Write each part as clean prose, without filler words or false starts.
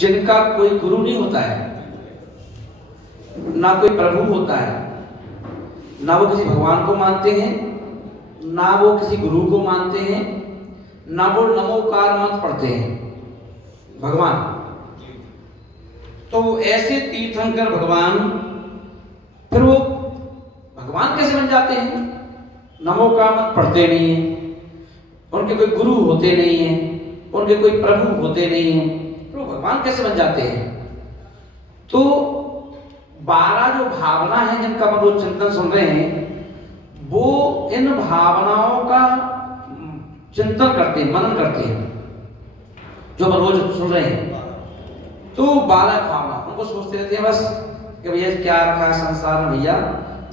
जिनका कोई गुरु नहीं होता है, ना कोई प्रभु होता है, ना वो किसी भगवान को मानते हैं, ना वो किसी गुरु को मानते हैं, ना वो नमोकार मंत्र पढ़ते हैं भगवान। तो ऐसे तीर्थंकर भगवान फिर वो भगवान कैसे बन जाते हैं? नमोकार मंत्र पढ़ते नहीं है, उनके कोई गुरु होते नहीं है, उनके कोई प्रभु होते नहीं है, तो भगवान कैसे बन जाते हैं? तो 12 जो भावना है जिनका हम रोज चिंतन सुन रहे हैं, वो इन भावनाओं का चिंतन करते हैं, मनन करते हैं, जो हम रोज सुन रहे हैं। तो 12 भावना उनको सोचते रहते हैं बस कि भैया क्या रखा है संसार में भैया।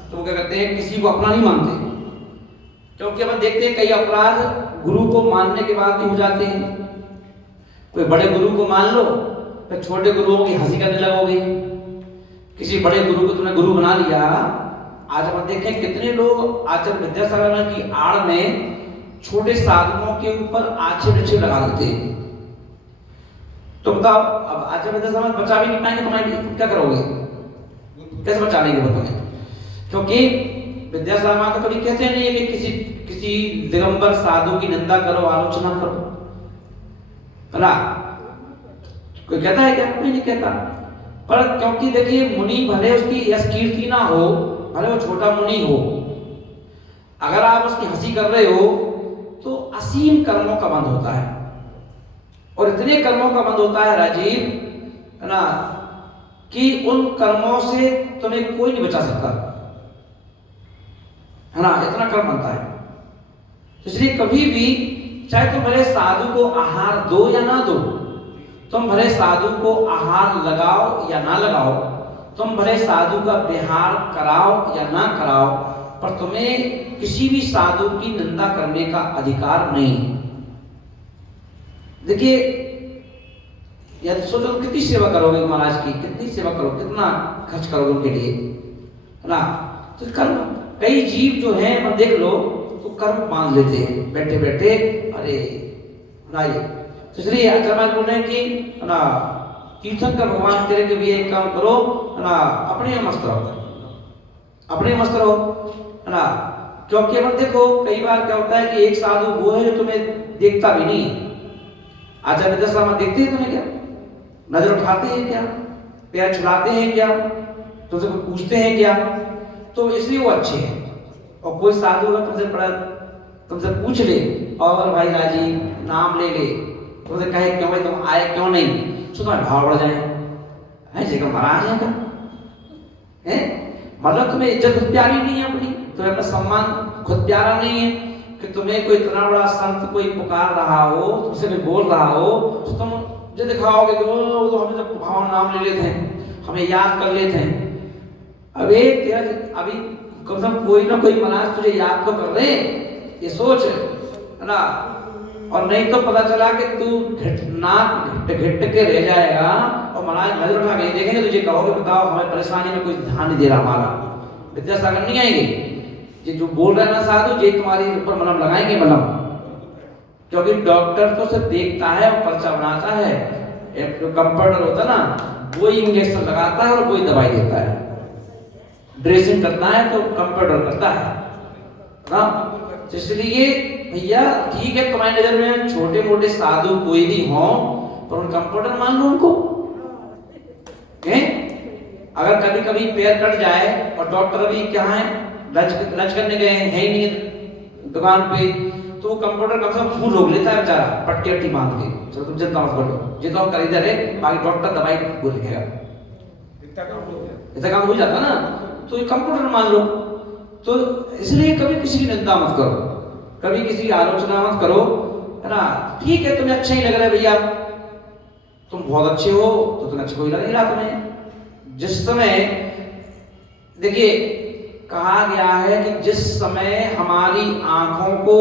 तो वो क्या करते हैं, किसी को अपना नहीं मानते, क्योंकि हम देखते हैं कई अपराध गुरु को मानने के बाद भी हो जाते हैं। कोई बड़े गुरु को मान लो, फिर छोटे गुरुओं की हंसी करने लगोगे। किसी बड़े गुरु को तुमने गुरु बना लिया। आज हम देखें कितने लोग आचार्य विद्यासागर की आड़ में छोटे साधुओं के ऊपर आक्षेप लगा देते हैं। तो बताओ, अब आचार्य विद्यासागर बचा भी नहीं पाएंगे, तुम्हारे क्या करोगे? कैसे बचा लेंगे वो तुम्हें? क्योंकि विद्यासागर तो कभी कहते नहीं है कि किसी दिगंबर साधु की निंदा करो, आलोचना करो, है ना? कोई कहता है क्या? कोई नहीं कहता। पर क्योंकि देखिए, मुनि भले उसकी यश कीर्ति ना हो, भले वो छोटा मुनि हो, अगर आप उसकी हंसी कर रहे हो तो असीम कर्मों का बंध होता है। और इतने कर्मों का बंध होता है राजीव, है ना, कि उन कर्मों से तुम्हें कोई नहीं बचा सकता, है ना? इतना कर्म बनता है। इसलिए कभी भी, चाहे तुम भले साधु को आहार दो या ना दो, तुम भले साधु को आहार लगाओ या ना लगाओ, तुम भले साधु का विहार कराओ या ना कराओ, पर तुम्हें किसी भी साधु की निंदा करने का अधिकार नहीं है। देखिए, यदि सोचो कितनी सेवा करोगे महाराज की, कितनी सेवा करोगे, कितना खर्च करोगे उनके लिए, है ना? तो कर्म, कई जीव जो हैं मैं देख लो तो कर्म बांध लेते हैं बैठे बैठे। अरे राइए, तो इसलिए आचार्य बोल रहे हैं कि, है ना, तीर्थंकर भगवान कह रहे कि भी एक काम करो, है ना, अपने मस्त रहो, अपने मस्त रहो, है ना? क्योंकि अपन देखो कई बार क्या होता है कि एक साधु वो है जो तुम्हें देखता भी नहीं है। आचार्य विद्यासागर देखते हैं तुम्हें क्या? नजर उठाते हैं क्या? पैर छुलाते हैं क्या? तुमसे कुछ पूछते हैं क्या? तो इसलिए वो अच्छे हैं। और कोई साधु अगर तुमसे पूछ ले, और भाई राजीव नाम ले ले, तुमसे कहे क्यों भाई तुम आए क्यों नहीं, तो तुम्हारे भाव बढ़ जाए, जगह महाराज है का है, मतलब तुम्हें इज्जत खुद प्यारी नहीं है अपनी, तुम्हें अपना सम्मान खुद प्यारा नहीं है कि तुम्हें कोई इतना बड़ा संत कोई पुकार रहा हो, तुमसे कोई बोल रहा हो, तो तुम जो दिखाओगे कि वो तो हमें तो भाव नाम ले लेते हैं, हमें याद कर लेते हैं। अभी कम से कम कोई ना कोई महाराज तुझे याद तो कर रहे, ये सोच, है ना? और नहीं तो पता चला कि तू घिट के रह जाएगा, और महाराज नजर उठा के देखेंगे तुझे, कहोगे बताओ हमें परेशानी में कोई ध्यान नहीं दे रहा, हमारा विद्यासागर नहीं आएंगे। ये जो बोल रहे हैं ना साधु, ये तुम्हारे ऊपर मलम लगाएंगे, मलम। क्योंकि डॉक्टर तो सिर्फ देखता है और पर्चा बनाता है, एक जो कंपाउंडर होता है ना, वही इंजेक्शन लगाता है और वही दवाई देता है, ड्रेसिंग करता है तो कंपाउंडर करता है ना। इसलिए भैया ठीक है, तुम्हारी नजर में छोटे मोटे साधु कोई भी हो, पर उन कंपाउंडर मान लो उनको। अगर कभी कभी पैर कट जाए और डॉक्टर अभी क्या है, लंच करने गए हैं ही नहीं दुकान पे, तो कंपाउंडर कम से कम खून रोक लेता है बेचारा, पट्टी अट्टी बांध के, चलो तुम चिंता मत करो, जितना खरीदा है बाकी डॉक्टर दवाई को लिखेगा, इतना काम हो जाता ना। तो ये कंपाउंडर मान लो। तो इसलिए कभी किसी की निंदा मत करो, कभी किसी की आलोचना मत करो, है ना? ठीक है, तुम्हें अच्छा ही लग रहा है भैया, तुम बहुत अच्छे हो, तो तुम्हें अच्छा कोई लग नहीं रहा तुम्हें। जिस समय देखिए कहा गया है कि जिस समय हमारी आंखों को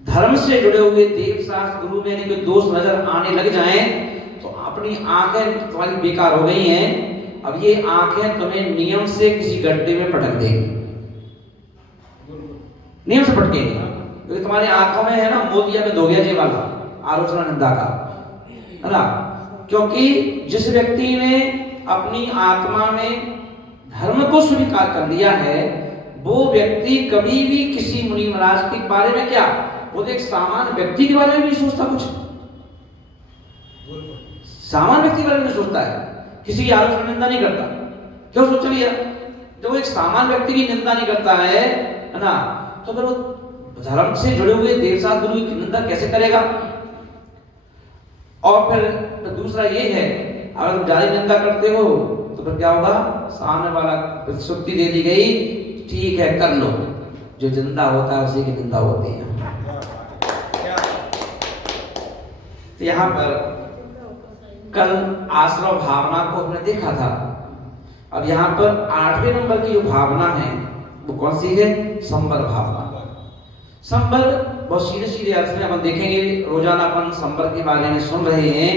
धर्म से जुड़े हुए देव शास्त्र गुरु में कोई दोष नजर आने लग जाएं, तो अपनी आंखें तुम्हारी बेकार हो गई हैं। अब ये आंखें तुम्हें नियम से किसी गड्ढे में पटक देंगी, नियम से पटकेंगी, क्योंकि तुम्हारी आंखों में है ना मोतिया में धोगिया जी वाला आलोचना निंदा का, है ना। क्योंकि जिस व्यक्ति ने अपनी आत्मा में धर्म को स्वीकार कर लिया है, वो व्यक्ति कभी भी किसी मुनि महाराज के बारे में क्या, वो एक सामान्य व्यक्ति के बारे में भी सोचता, कुछ सामान्य व्यक्ति के बारे में सोचता है, किसी की आलोचना निंदा नहीं करता। क्यों सोचा भैया? जब वो एक सामान्य व्यक्ति की निंदा नहीं करता है ना, तो फिर वो धर्म से जुड़े हुए देवसात गुरु की निंदा कैसे करेगा? और फिर दूसरा ये है, अगर तुम ज्यादा निंदा करते हो तो फिर क्या होगा? सामने वाला प्रतिश्रुति दे दी गई, ठीक है कर लो, जो जिंदा होता है उसी की निंदा होती है। तो यहाँ पर कल आश्रव भावना को हमने देखा था। अब यहाँ पर 8वें नंबर की जो भावना है वो कौन सी है? संबर भावना। संबर बहुत सीधे सीधे अर्थ में अपन देखेंगे, रोजाना अपन संबर के बारे में सुन रहे हैं।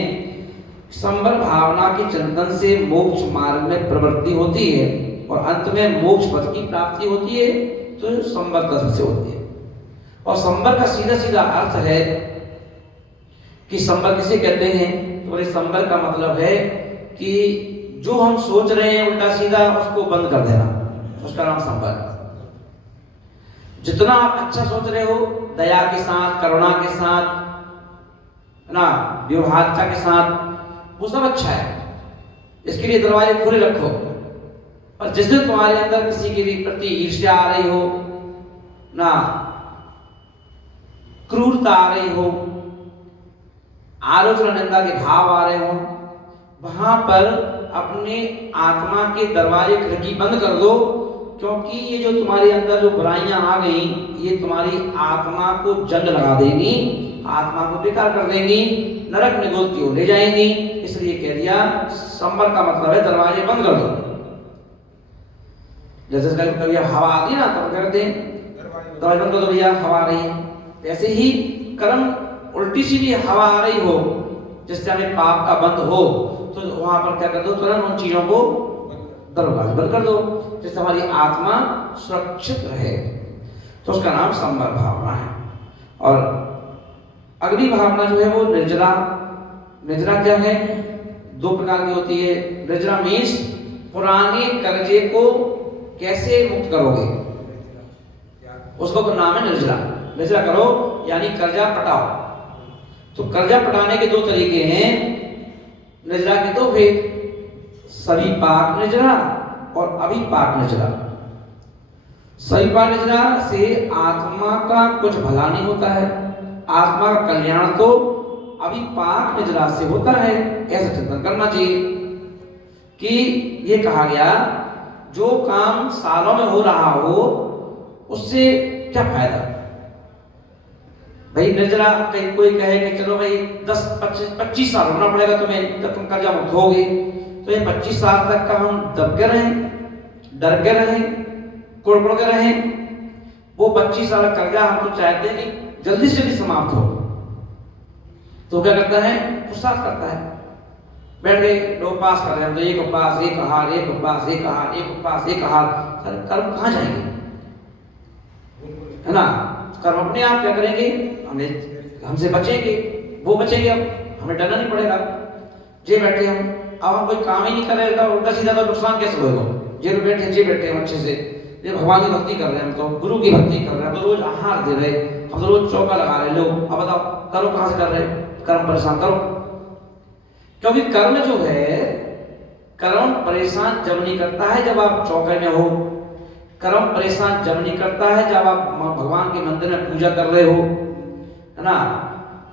संबर भावना के चिंतन से मोक्ष मार्ग में प्रवृत्ति होती है और अंत में मोक्ष पद की प्राप्ति होती है, तो संबर तत्व से होती है। और संबर का सीधा सीधा अर्थ है कि संबर किसे कहते हैं? तो संबर का मतलब है कि जो हम सोच रहे हैं उल्टा सीधा उसको बंद कर देना, उसका नाम संबर। जितना आप अच्छा सोच रहे हो, दया के साथ, करुणा के साथ, ना व्यवहारता के साथ, वो सब अच्छा है, इसके लिए दरवाजे खुले रखो। पर जिस दिन तुम्हारे अंदर किसी के प्रति ईर्ष्या आ रही हो, ना क्रूरता आ रही हो, आलोचना निंदा के भाव आ रहे हो, वहां पर अपने आत्मा के दरवाजे खिड़की बंद कर दो। क्योंकि ये जो तुम्हारे अंदर जो बुराइयां आ गई, ये तुम्हारी आत्मा को जंग लगा देंगी, आत्मा को बेकार कर देंगी, नरक निगोद की ओर ले जाएंगी। इसलिए कह दिया संबर का मतलब है दरवाजे बंद कर दो। जैसे कभी हवा आती है ना, तो क्या करते हैं? दरवाजे बंद कर दो भैया, हवा आ रही है। ऐसे ही कर्म उल्टी सीधी हवा आ रही हो, जिससे हमें पाप का बंद हो, तो वहां पर क्या कर दो? तुरंत उन चीजों को दरवाजे बंद कर दो, जिससे हमारी आत्मा सुरक्षित रहे। तो उसका नाम संबर भावना है। और अगली भावना जो है वो निर्जरा। निर्जरा क्या है? 2 प्रकार की होती है। निर्जरा मीन्स पुराने कर्जे को कैसे मुक्त करोगे, उसको नाम है निर्जरा। निर्जरा करो यानी कर्जा पटाओ। तो कर्जा पटाने के 2 तरीके हैं। निर्जरा के 2 भेद, सविपाक निर्जरा और अविपाक निर्जरा। सविपाक निर्जरा से आत्मा का कुछ भला नहीं होता है, आत्मा का कल्याण तो अविपाक निर्जरा से होता है। ऐसा चिंतन करना चाहिए कि ये कहा गया जो काम सालों में हो रहा हो उससे क्या फायदा। भाई निर्जरा, कहीं कोई कहे कि चलो भाई 10-25 साल होना पड़ेगा तुम्हें जब तुम कर्जा मुक्त होगे, तो ये 25 साल तक का हम दब के रहें, डर के रहें, कुड़कुड़ के रहें। वो 25 साल का कर्जा हम तो चाहते हैं कि जल्दी से जल्दी समाप्त हो। तो क्या करता है? पुरुषार्थ करता है। बैठ गए, लोग पास कर रहे हैं, तो एक उपवास, एक आहार, एक उपवास, एक आहार, एक उपवास, एक आहार। सर कर्म कहाँ जाएंगे? है ना? कर्म अपने आप क्या करेंगे? हमसे बचेंगे, वो बचेंगे। अब हमें डरना नहीं पड़ेगा। जे बैठे हम, अब हम कोई काम ही नहीं कर रहे, तो उल्टा सीधा तो नुकसान कैसे होगा? जे बैठे हम अच्छे से, ये भगवान की भक्ति कर रहे हैं, हम तो गुरु की भक्ति कर रहे हैं, हम तो रोज आहार दे रहे, हम तो रोज चौका लगा रहे। लोग अब बताओ करो कहां से कर रहे? कर्म परेशान करो। क्योंकि कर्म जो है, कर्म परेशान जब नहीं करता है जब आप चौके में हो। कर्म परेशान जब नहीं करता है जब आप भगवान के मंदिर में पूजा कर रहे हो, है ना?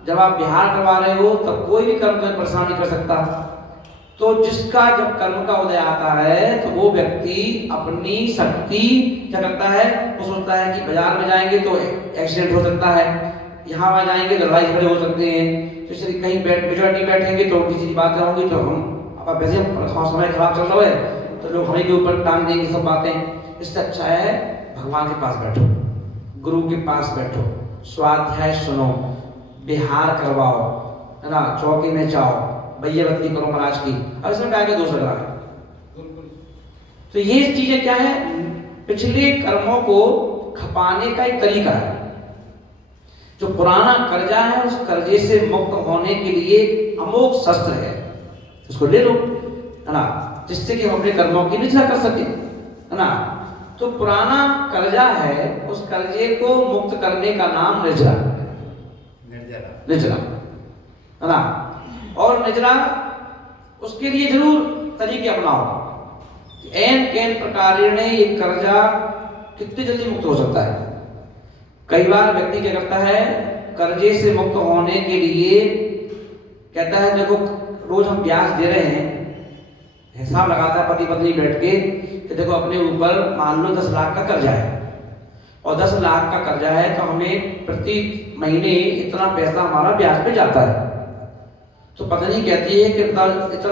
जब आप विहार करवा रहे हो, तब कोई भी कर्म तुम्हें परेशान नहीं कर सकता। तो जिसका जब कर्म का उदय आता है, तो वो व्यक्ति अपनी शक्ति क्या करता है? वो सोचता है कि बाजार में जाएंगे तो एक्सीडेंट हो सकता है, यहाँ वहां जाएंगे तो लड़ाई झगड़े हो सकते हैं, तो इसलिए कहीं मेजॉरिटी बैठेंगे तो उल्टी सीधी बातें होंगी, तो हम अब वैसे समय खराब चल रहा है तो लोग हमें के ऊपर टांग देंगे सब बातें। इससे अच्छा है भगवान के पास बैठो, गुरु के पास बैठो, स्वाध्याय सुनो, विहार करवाओ, है ना? चौकी में जाओ, बैयबत्ती करो महाराज की। अब इसमें क्या के दोष लग रहा है? तो ये चीजें क्या है? पिछले कर्मों को खपाने का एक तरीका है। जो पुराना कर्जा है उस कर्जे से मुक्त होने के लिए अमोघ शस्त्र है, उसको ले लो, है ना, जिससे कि हम अपने कर्मों की निजरा कर सके, है ना। तो पुराना कर्जा है, उस कर्जे को मुक्त करने का नाम निजरा, निजरा, है ना। और निजरा उसके लिए जरूर तरीके अपनाओ। एन केन प्रकार ने ये कर्जा कितनी जल्दी मुक्त हो सकता है। कई बार व्यक्ति क्या करता है, कर्जे से मुक्त होने के लिए कहता है देखो रोज हम ब्याज दे रहे हैं, हिसाब लगाता है पति पत्नी बैठ के कि देखो अपने ऊपर मान लो 10 लाख का कर्जा है और 10 लाख का कर्जा है तो हमें प्रति महीने इतना पैसा हमारा ब्याज पे जाता है। तो पत्नी कहती है कि इतना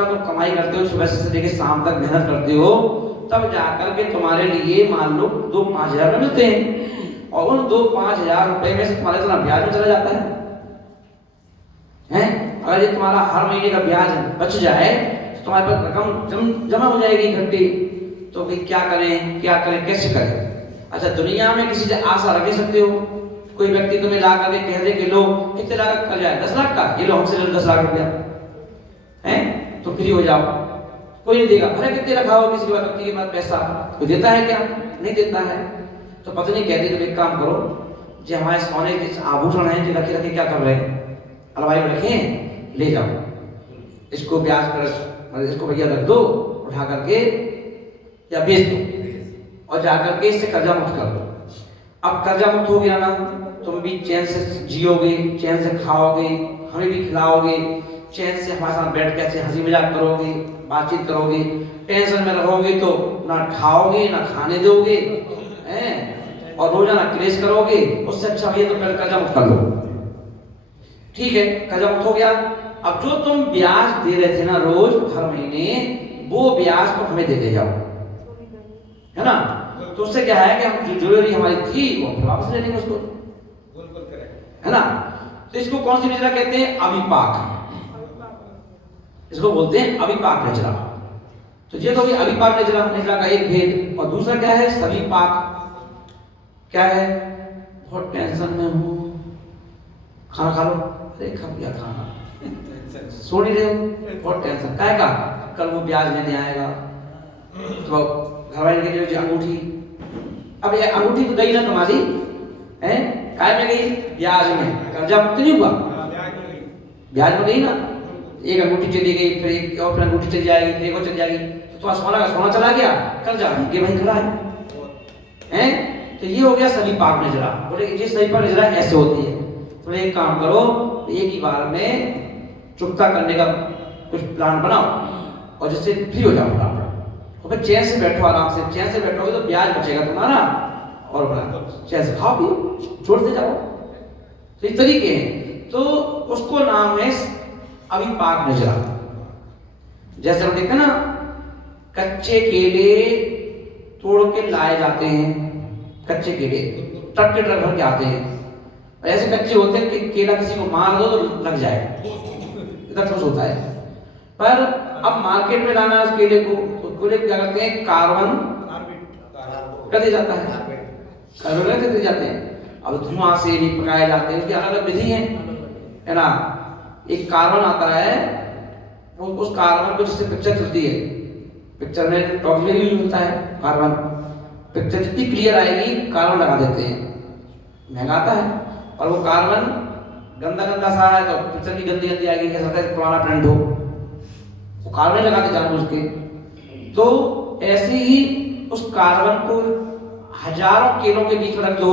तो कमाई करते हो, सुबह से लेकर शाम तक मेहनत करते हो, तब जाकर के तुम्हारे लिए मान लो 2-5 हजार मिलते हैं और उन 2-5 हजार रुपए में से तुम्हारा इतना ब्याज में चला जाता है। अगर ये तुम्हारा हर महीने का ब्याज बच जाए तो तुम्हारे पास रकम जमा हो जाएगी इकट्ठी। तो भाई क्या करें, कैसे करें। अच्छा, दुनिया में किसी से आशा रख सकते हो? कोई व्यक्ति तुम्हें ला करके कह दे कि लो कितने लाख का कर्जा है, 10 लाख का, ये लो हमसे ले लो 10 लाख रुपया, हैं तो फ्री हो जाओ। कोई नहीं देगा। अरे कितने रखा हो किसी व्यक्ति के पास पैसा, कोई देता है क्या? नहीं देता है। तो पत्नी कहती तुम एक काम करो, जो हमारे सोने के आभूषण हैं जो रखे रखे क्या कर रहे हैं, अलमारी में रखे हैं, ले जाओ, इसको ब्याज पर इसको भैया रख दो, उठा करके या बेच दो और जाकर के इससे कर्जा मुक्त कर दो। अब कर्जा मुक्त हो गया ना, तुम भी चैन से जियोगे, चैन से खाओगे, हमें भी खिलाओगे, चैन से हमारे साथ बैठ के ऐसे हंसी मजाक करोगे, बातचीत करोगे। टेंशन में रहोगे तो ना खाओगे ना खाने दोगे, हैं, और रोजाना क्लेश करोगे। उससे अच्छा भैया तो पहले कर्जा मुक्त कर लो। ठीक है, कर्जा मुक्त हो गया। अब जो तुम ब्याज दे रहे थे ना रोज हर महीने, वो ब्याज तो हमें दे जाओ, है ना। तो उससे क्या है कि हम जो ज्वेलरी हमारी थी वो वापस ले लेंगे उसको, है ना। तो इसको कौन सी निजरा कहते हैं? अविपाक, इसको बोलते हैं अविपाक निजरा। तो ये तो अविपाक निजरा का एक भेद। और दूसरा क्या है? सविपाक। क्या है? बहुत टेंशन में हूं, खाना खा लो, अरे खा लिया खाना, सो नहीं रहे हो, बहुत टेंशन काय का, कल वो ब्याज लेने आएगा, तो घर वाले के लिए अंगूठी, अब ये अंगूठी तो गई ना तुम्हारी, हैं, काय में गई? ब्याज में। कर्जा मुक्त नहीं हुआ, ब्याज में गई ना। एक अंगूठी चली गई, फिर एक और, फिर अंगूठी चली जाएगी, फिर एक और चली जाएगी, तो तुम्हारा सोना का सोना चला गया, कर्जा के वहीं खड़ा है, हैं। तो ये हो गया सविपाक निजरा। बोले ये सविपाक निजरा ऐसे होती है। तो एक काम करो, एक ही बार में चुकता करने का कुछ प्लान बनाओ और जिससे फ्री हो जाओ फटाफट, और फिर चैन से बैठो, आराम से चैन से बैठोगे तो ब्याज बचेगा तुम्हारा, और बना चैन से खाओ पियो, छोड़ते जाओ। तो इस तरीके हैं। तो उसको नाम है अविपाक निजरा। जैसे हम देखते हैं ना, कच्चे केले तोड़ के लाए जाते हैं, कच्चे केले ट्रक के ट्रक भर के आते हैं, ऐसे कच्चे होते हैं कि केला किसी को मार दो तो लग जाए, इतना ठोस होता है। पर अब मार्केट में लाना है उस केले को, तो केले क्या करते हैं? कार्बन कर दिया जाता है, कार्बन कर दिए जाते हैं। अब धुआं से भी पकाए जाते हैं, उसकी अलग अलग विधि है ना। एक कार्बन आता है, उस कार्बन को जिससे पिक्चर चलती है, पिक्चर में टॉर्च में यूज होता है कार्बन, पिक्चर जितनी क्लियर आएगी कार्बन लगा देते हैं, महंगा आता है। और वो कार्बन गंदा गंदा सा है तो पिक्चर की गंदी गंदी आएगी, कैसा है पुराना ट्रेंड हो, वो कार्बन लगाते जानबूझ के। तो ऐसे ही उस कार्बन को हजारों केलों के बीच में रख दो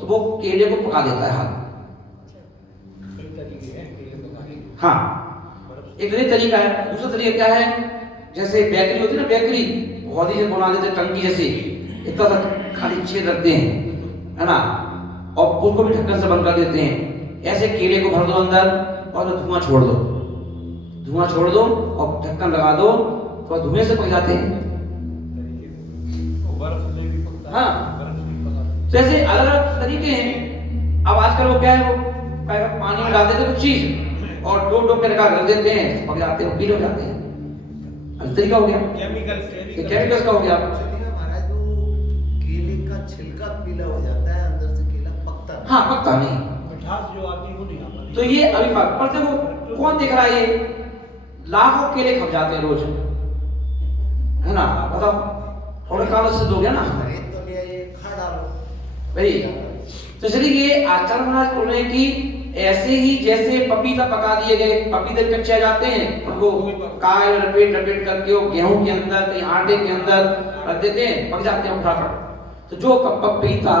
तो वो केले को पका देता है हाथ। हाँ, एक तरीका है। दूसरा तरीका क्या है? जैसे बेकरी होती है ना, बेकरी बहुत ही बना देते हैं टंकी जैसे, इतना सा खाली छेद रखते हैं, है ना, और उसको भी ढक्कन से बंद कर देते हैं। ऐसे केले को भर दो अंदर और धुआं छोड़ दो, धुआं छोड़ दो और ढक्कन लगा दो, तो धुएं से पक जाते हैं। हाँ, तो ऐसे अलग अलग तरीके हैं। अब आजकल वो क्या है, वो पानी में डाल देते कुछ चीज और डो के लगा रख देते हैं, पक जाते हैं, पीले हो जाते हैं। अलग तरीका हो गया, केमिकल्स का हो गया। छिलका पीला हो जाता है, अंदर से केला पकता नहीं। हाँ, पकता नहीं। मिठास जो आती है वो नहीं आ पाती। तो ये अभिपाक पर देखो कौन देख रहा है, ये लाखों केले खप जाते हैं रोज, है ना, बताओ थोड़े कागज से दोगे ना भाई। तो इसलिए ये आचार्य महाराज बोल रहे हैं कि ऐसे ही जैसे पपीता पका दिए गए, पपीते कच्चे जाते हैं, उनको काय लपेट लपेट करके वो गेहूं के अंदर कहीं आटे के अंदर रख देते हैं, पक जाते हैं उठाकर। तो जो पपीता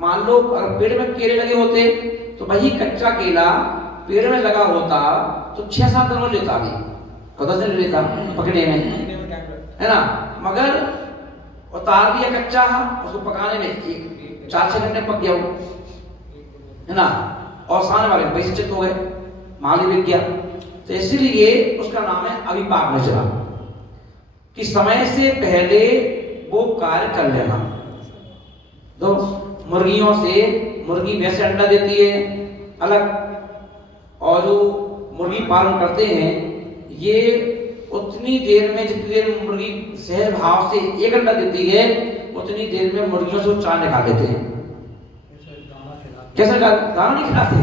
मान लो पेड़ में केले लगे होते तो वही कच्चा केला पेड़ में लगा होता तो 6-7 दिन लेता, अभी 10 दिन लेता पकने में, है ना, मगर उतार दिया कच्चा, उसको पकाने में 4-6 घंटे पक गया वो, है ना, और सामने वाले पैसे चित हो गए, माल ही बिक गया। तो इसीलिए उसका नाम है अभिपाक नजरा, कि समय से पहले वो कार्य कर लेना। तो मुर्गियों से, मुर्गी वैसे अंडा देती है अलग, और जो मुर्गी पालन करते हैं ये उतनी देर में, जितनी देर मुर्गी सहज भाव से एक अंडा देती है उतनी देर में मुर्गियों से 4 निकाल लेते हैं। कैसे दाना नहीं खिलाते,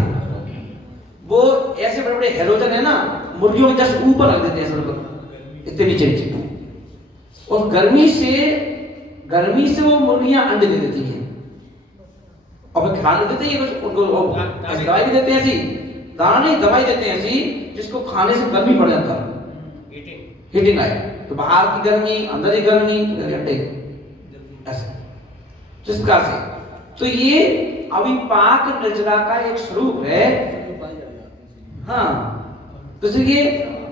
वो ऐसे बड़े बड़े हेलोजन है ना, मुर्गियों के जस्ट ऊपर रख देते हैं, इतने नीचे नीचे, और गर्मी से वो मुर्गियां अंडे दे देती हैं, और फिर खाने देते हैं उनको, दवाई भी देते हैं ऐसी, दाना नहीं दवाई देते हैं ऐसी जिसको खाने से गर्मी बढ़ जाता है, हीटिंग आए, तो बाहर की गर्मी अंदर की गर्मी अंडे ऐसे, जिस प्रकार से। तो ये अभिपाक निर्जरा का एक स्वरूप है। हाँ, तो इसलिए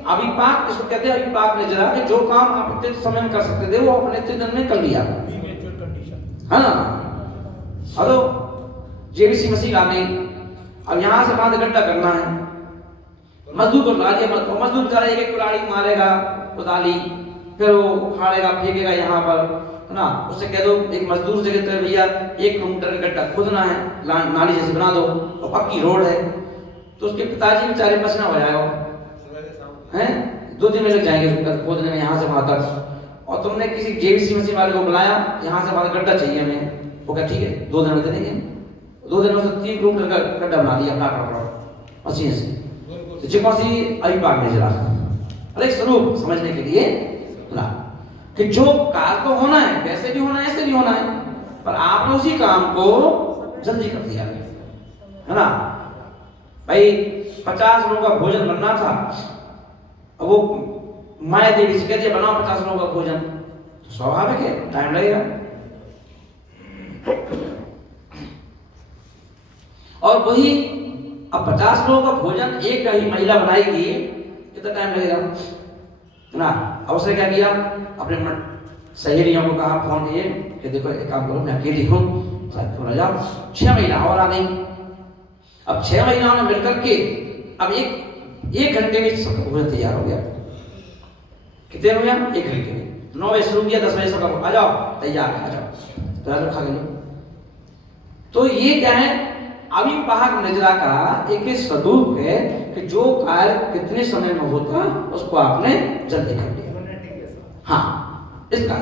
अभिपाक इसको कहते हैं, अभिपाक निर्जरा, कि जो काम आप इतने समय में कर सकते थे वो अपने इतने दिन में कर लिया। हाँ, हेलो, जेबीसी मशीन आ गई, अब यहाँ से बांध गड्ढा करना है, मजदूर को ला दिया, मजदूर बेचारा एक कुल्हाड़ी मारेगा कुदाली, फिर वो उखाड़ेगा फेंकेगा यहाँ पर, है ना, उससे कह दो एक मजदूर से कहते हैं भैया 1 किलोमीटर का गड्ढा खोदना है, नाली जैसे बना दो, और पक्की रोड है, तो उसके पिताजी बेचारे पसीना हो जाएगा, हैं 2 दिन में लग जाएंगे खोदने में यहाँ से वहां तक, और तुमने किसी जेबीसी मशीन वाले को बुलाया, यहाँ से वहां गड्ढा चाहिए हमें, वो कहा ठीक है 2 दिन में दे देंगे, 2 दिन में 3 किलोमीटर का गड्ढा बना दिया काट मशीन से। तो जिक्सी अभिपाक निर्जरा, अरे स्वरूप समझने के लिए ना, कि जो कार्य तो होना है वैसे भी होना है ऐसे भी होना है, पर आपने उसी काम को जल्दी कर दिया, है ना भाई। 50 लोगों का भोजन बनना था, अब वो माया देवी से कहती है बनाओ 50 लोगों का भोजन, तो स्वाभाविक है टाइम लगेगा, और वही अब 50 लोगों का भोजन एक ही महिला बनाएगी, कितना टाइम लगेगा ना। अब उसने क्या किया, अपने सहेलियों को कहा फोन किए कि देखो एक काम करो, मैं अकेली हूँ, थोड़ा जाओ, 6 महीना और आ गई। अब 6 महीना में मिलकर के अब एक घंटे में सबका भोजन तैयार हो गया। कितने हो गया? 1 घंटे में। 9 बजे शुरू किया, 10 बजे सबका आ जाओ तैयार है, आ जाओ तो खा गए। तो ये क्या है, अभिपाक निर्जरा का एक स्वरूप है कि जो कार्य कितने समय में होता उसको आपने जल्दी कर लिया। हाँ, इसका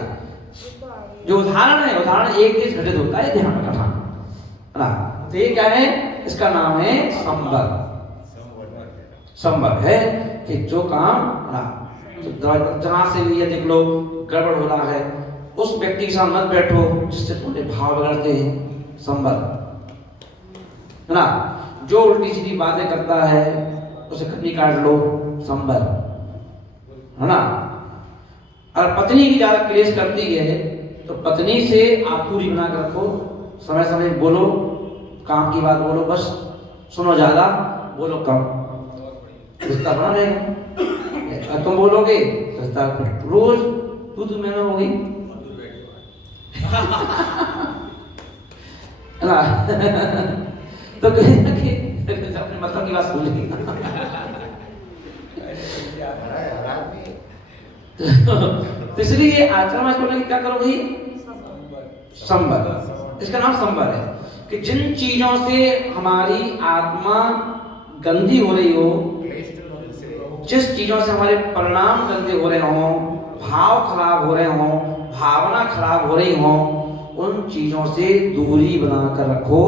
जो उदाहरण है, उदाहरण एक चीज घटित होता है, ध्यान रखना है ना। तो ये क्या है, इसका नाम है संवर। संवर है कि जो काम ना, तो जहां से भी ये देख लो गड़बड़ हो रहा है, उस व्यक्ति के साथ मत बैठो जिससे तुम्हारे भाव बिगड़ते हैं। संवर है ना, जो उल्टी सीधी बातें करता है उसे कन्नी काट लो, संवर है ना। अगर पत्नी की ज्यादा क्लेश करती है तो पत्नी से आप दूरी बना कर रखो, समय समय बोलो, काम की बात बोलो, बस सुनो ज्यादा, बोलो कम, रिश्ता बना रहेगा। तुम बोलोगे रिश्ता रोज तू मैं होगी है ना। तो अपने मतलब की बात सुन ली। तो इसलिए आचार्य महाराज बोले क्या करो भाई, संवर। इसका नाम संवर है कि जिन चीजों से हमारी आत्मा गंदी हो रही हो, जिस चीजों से हमारे परिणाम गंदे हो रहे हों, भाव खराब हो रहे हों, भावना खराब हो रही हो, उन चीजों से दूरी बनाकर रखो,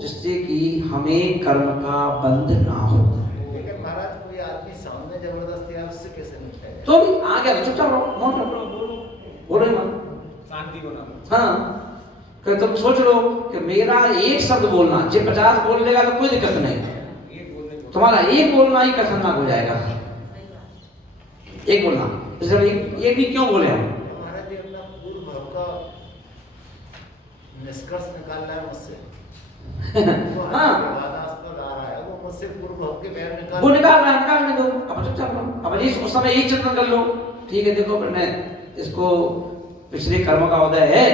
जिससे कि हमें कर्म का बंध ना हो। लेकिन महाराज कोई आदमी सामने जबरदस्ती है, उससे कैसे निपटेगा? तो भी आ गया तो चुपचाप रहो, मौन रहो, बोलो ही मत, शांति बना। हाँ कि तुम सोच लो कि मेरा एक शब्द बोलना, जे 50 बोल लेगा तो कोई दिक्कत नहीं, तुम्हारा एक बोलना ही खतरनाक हो जाएगा। एक बोलना, एक भी क्यों बोले हम? महाराज जी अपना पूर्व भाव का निष्कर्ष निकाल रहा है मुझसे। हाँ विवादास्पद आ रहा है, वो मुझसे पूर्व भाव के बैर वो निकाल रहा है, निकालने दो, अब चुपचाप रहो। अब उस समय एक चिंतन कर लो, ठीक है देखो मैं इसको पिछले कर्म का उदय है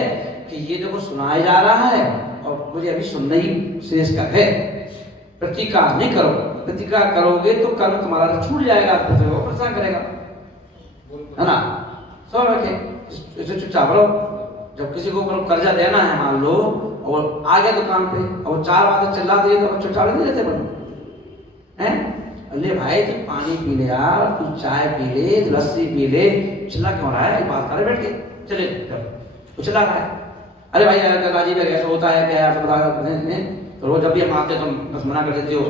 कि ये देखो सुनाया जा रहा है और मुझे अभी सुनना ही शेष का है, प्रतिकार नहीं करो, प्रतिकार करोगे तो कर्म तुम्हारा छूट जाएगा, फिर वो परेशान करेगा, है ना। सब रखे इसे चुपचाप रहो। जब किसी को कर्जा देना है मान लो और आ गया दुकान पे और 4 बातें चिल्ला दी तो चुपचाप नहीं देते बनो हैं। अरे भाई तू पानी पी ले यार, तू चाय पी ले, तू लस्सी पी ले, चिल्ला क्यों रहा है? बात करे बैठ के, चले वो चिल्ला रहा है। अरे भाई यार राजी में ऐसा होता है क्या यार, बता तो रोज जब भी हम आते तो बस मना कर देते हो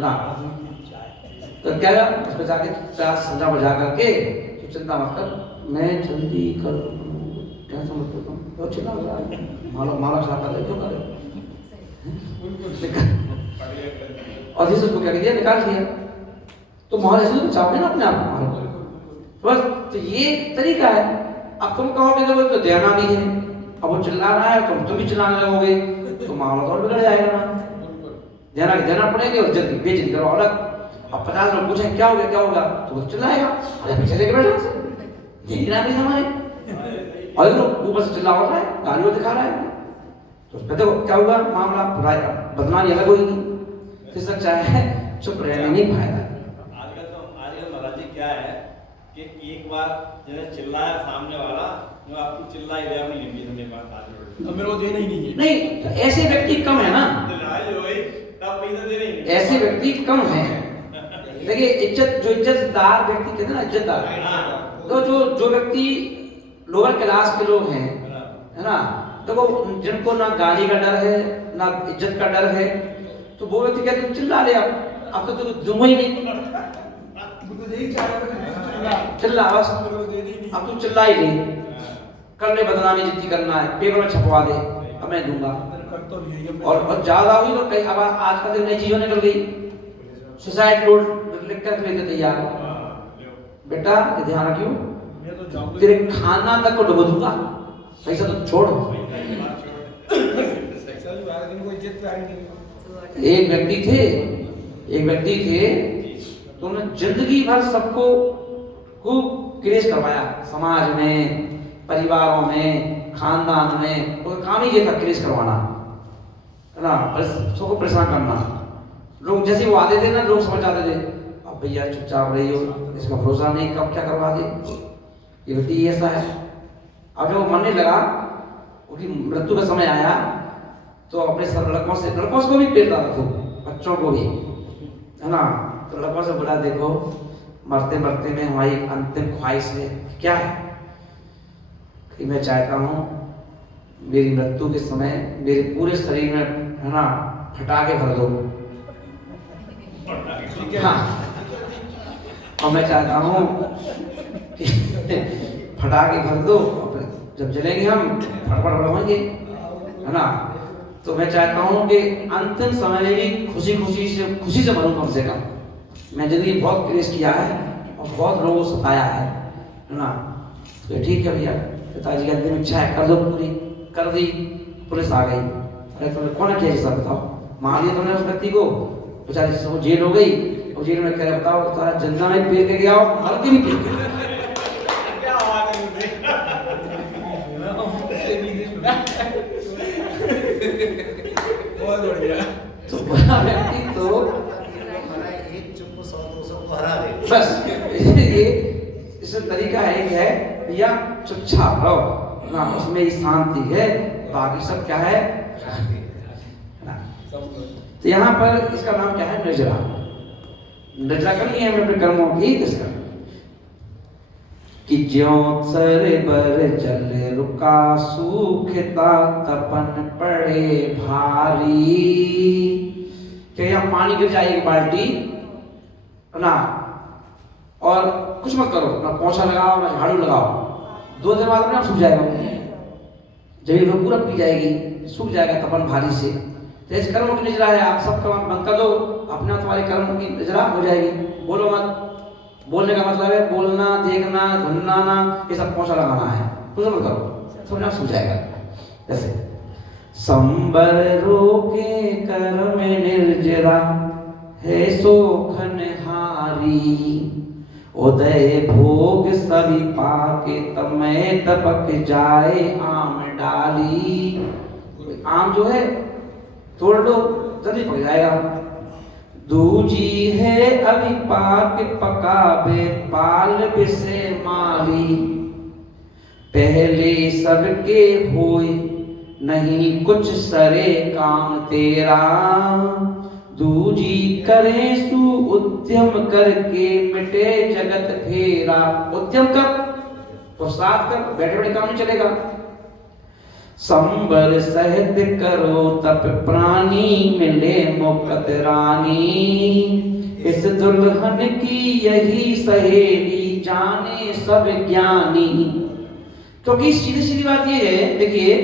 ना, तो क्या उसको जाके 4 सजा बजा करके तो चिंता मत कर, मैं जल्दी कर टेंशन मत लो, तो चिल्ला रहा है माला खाता है क्यों करे और इस उसको क्या किया, निकाल दिया। तो माहौल ऐसे तो बचाओगे ना अपने आप को बस। तो ये तरीका है। अब तुम कहोगे तो देना भी है, अब वो चिल्ला रहा है तुम भी चिल्लाने लगोगे तो माहौल और बिगड़ जाएगा ना। देना पड़ेगा और जल्दी बेइज्जती करो अलग। अब 50 लोग पूछें क्या हो गया तो वो चिल्लाएगा, अरे पीछे लेके बैठो देखना भी हमारे, और ऊपर से चिल्ला रहा है, गालियों दिखा रहा है, तो उसमें देखो क्या होगा, मामला बदनामी अलग होगी। तो सच्चा है चुप रहने नहीं फायदा। आजकल महाराज जी क्या है कि एक बार जैसे चिल्लाया सामने वाला, वो आपको चिल्ला ही दिया, अपनी लिंबी से मेरे पास आज अब मेरे को देना ही नहीं है। नहीं तो ऐसे व्यक्ति कम है ना, तब पैसा दे नहीं, ऐसे व्यक्ति कम है। देखिए इज्जतदार व्यक्ति कहते हैं ना, इज्जतदार, तो जो व्यक्ति लोअर क्लास के लोग हैं, है ना, तो वो जिनको ना गाली का डर है ना इज्जत का डर है, तो वो व्यक्ति कहते हैं चिल्ला ले, अब तो दूंगा ही नहीं, चिल्ला बस, अब तू चिल्ला ही नहीं, कर ले बदनामी जितनी करना है, पेपर में छपवा दे, अब मैं दूंगा। और ज्यादा हुई तो कई, अब आजकल नई चीजों निकल गई, सुसाइड नोट लिख कर लेते तैयार, बेटा ये ध्यान रखियो तेरे खाना तक को डुबो दूंगा, पैसा तो छोड़। एक व्यक्ति थे तो उन्होंने जिंदगी भर सबको खूब क्लेश करवाया, समाज में, परिवारों में, खानदान में, वो काम ही ये था क्लेश करवाना, है ना, सबको परेशान करना। लोग जैसे वो आते थे ना, लोग समझ जाते थे अब भैया चुपचाप रही हो, इसका भरोसा नहीं कब क्या करवा दे, ये व्यक्ति ऐसा है। अब जब वो मरने लगा, उनकी मृत्यु का समय आया, तो अपने सब लड़कों को भी पेलता था, खूब बच्चों को भी, है ना, तो लड़कों से बोला देखो मरते मरते में हमारी अंतिम ख्वाहिश है, क्या है कि मैं चाहता हूँ मेरी मृत्यु के समय मेरे पूरे शरीर में, है ना, फटाके भर दो, हाँ, और मैं चाहता हूँ कि फटाके भर दो, जब जलेंगे हम फटफट होंगे, है ना, तो मैं चाहता हूँ कि अंतिम समय में भी खुशी से मरूं, कम से कम मैं जिंदगी बहुत क्लेश किया है और बहुत लोगों को सताया है ना। तो ठीक है भैया, पिताजी की अंतिम इच्छा है, कर दो पूरी, कर दी। पुलिस आ गई, अरे तुमने कौन किया ये सब बताओ, मार दिया तुमने उस व्यक्ति को, बेचारी वो जेल हो गई, और जेल में कह रहे बताओ सारा जिंदा में पी के गया और मरती भी पी के, बहुत बढ़िया। तो बड़ा व्यक्ति तो एक चुप 100-200 को हरा दे, बस ये इस तरीका एक है भैया चुपचाप रहो ना, उसमें ही शांति है, बाकी सब क्या है ना। तो यहाँ पर इसका नाम क्या है, निर्जरा। निर्जरा करनी है अपने कर्मों की, इसका कि ज्यों सर बर जल रुका सूखता तपन पड़े भारी। क्या यहाँ पानी गिर जाए एक बाल्टी ना, और कुछ मत करो, ना पोछा लगाओ ना झाड़ू लगाओ, 2 दिन बाद अपने आप सूख जाएगा। जमीन वो पूरा पी जाएगी, सूख जाएगा तपन भारी से। तो ऐसे कर्मों की निजरा है, आप सब कर्म बंद कर दो, अपने आप तुम्हारे कर्म की निजरा हो जाएगी। बोलो मत, बोलने का मतलब है बोलना, देखना, घुनना, ये सब पोछा लगाना है, कुछ मत करो, अपने आप सूख जाएगा। जैसे संबर रोके कर्म निर्जरा है सोखन हारी, उदय भोग सभी पाके तमय तपक जाए आम डाली। आम जो है तोड़ लो, जल्दी पक जाएगा। दूजी है अभी पाक पकावे पाल बिसे मारी, पहले सबके होए नहीं कुछ सरे काम तेरा, दूजी करे सु उद्यम करके मिटे जगत फेरा। उद्यम कर, पुरुषार्थ कर, बैठे बैठे काम नहीं चलेगा। संबर सहित करो तप प्राणी मिले मुक्त रानी, इस दुल्हन की यही सहेली जाने सब ज्ञानी। क्योंकि सीधी सीधी बात ये है, देखिए